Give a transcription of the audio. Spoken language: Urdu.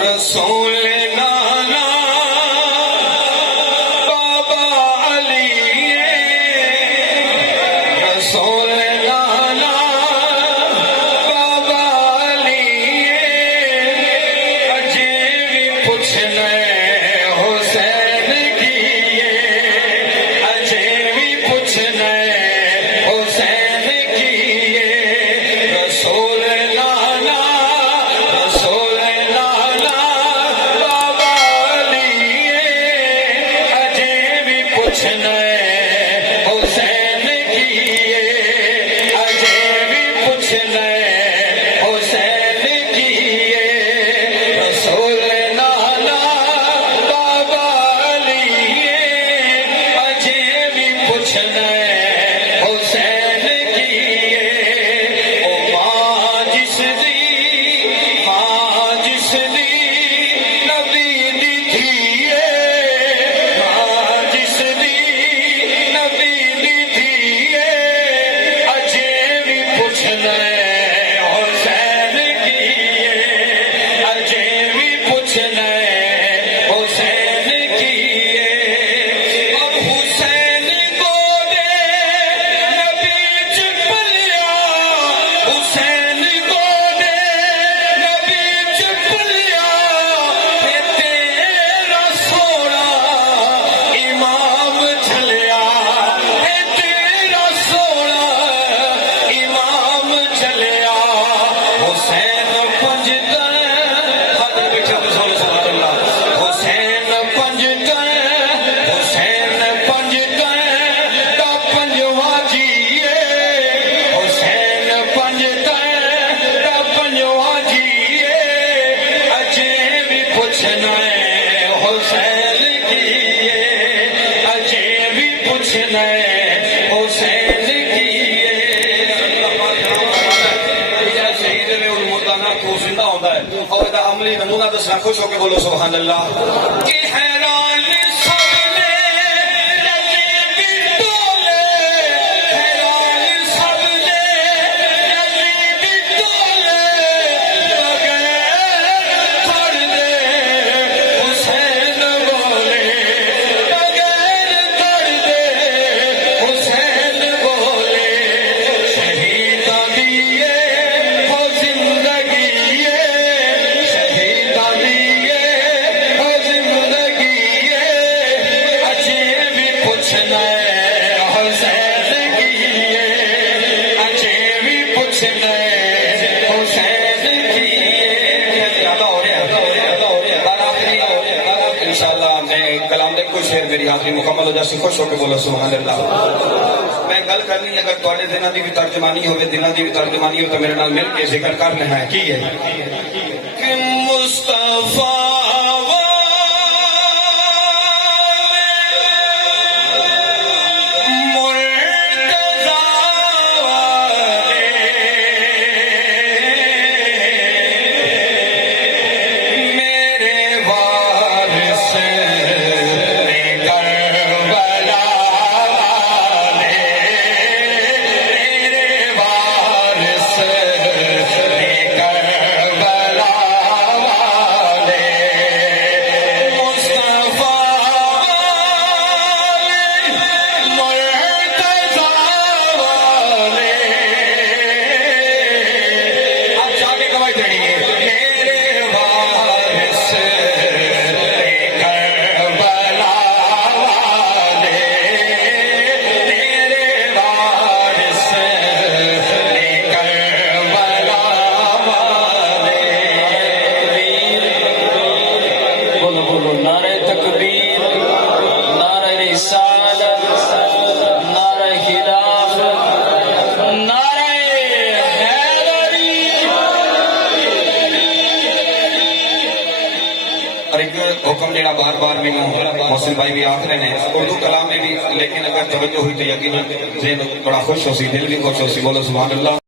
رسول نانا بابا علی رسول نانا بابا علی اجے بھی پوچھنا حسین کیے اجے بھی پوچھنا حسین کیے رسول نانا رسول نانا بابا علی اجے بھی پوچھنا حسین کیے اجے بھی پوچھنا حسین کیے رسول نانا بابا علی اجے بھی پوچھنا حسین کیے او ماں جس دی نبی دی تھیے ماں جس دی نبی دی تھیے اجے بھی پوچھنا حسین کیے اجے بھی پوچھنا حسین کیے اب حسین کو دے نبی چپلیا حسین کو دے نبی چپلیا تیرا سونا امام چلیا تیرا سونا امام چلیا حسین پنجتن حضرت بچہ رسول صلی اللہ حسین پنجتن حسین پنجتن دا پنجواں جیے حسین پنجتن دا پنجواں جیے اجے بھی پوچھنا حسین کیے اجے بھی پوچھنا حسین کیے شہید میں ان مردانہ کو زندہ ہوتا ہے اور ادا عملی نمونہ دسنا خوش ہو کے بولو سبحان اللہ کہ حیران سب نے نصیب ڈولے حیران سب نے نصیب ڈولے بغیر تھڑ دے حسین بولے بغیر تھڑ دے حسین بولے شہیداں دیے ہو زندگی شہیداں دیے ہو زندگی اجے بھی پوچھنا حسین کیے اجے بھی پوچھنا حسین کیے زیادہ ہو رہا ہے انشاءاللہ میں کلام دے کوئی شعر میری حاضری مکمل ہو جاسی خوش ہو کے بولو سبحان اللہ میں گل کرنی اگر تھوڑے دنوں دی بھی ترجمانی ہوئے دنوں دی بھی ترجمانی ہو تو میرے نال مل کے ذکر کرنا ہے کی ہے کہ مصطفیٰ حکم جڑا بار بار میں محسن بھائی بھی آخ رہے ہیں اردو کلام میں بھی لیکن اگر توجہ ہوئی تو یقیناً ذہن بڑا خوش ہو سی دل بھی خوش ہو سی بولو سبحان اللہ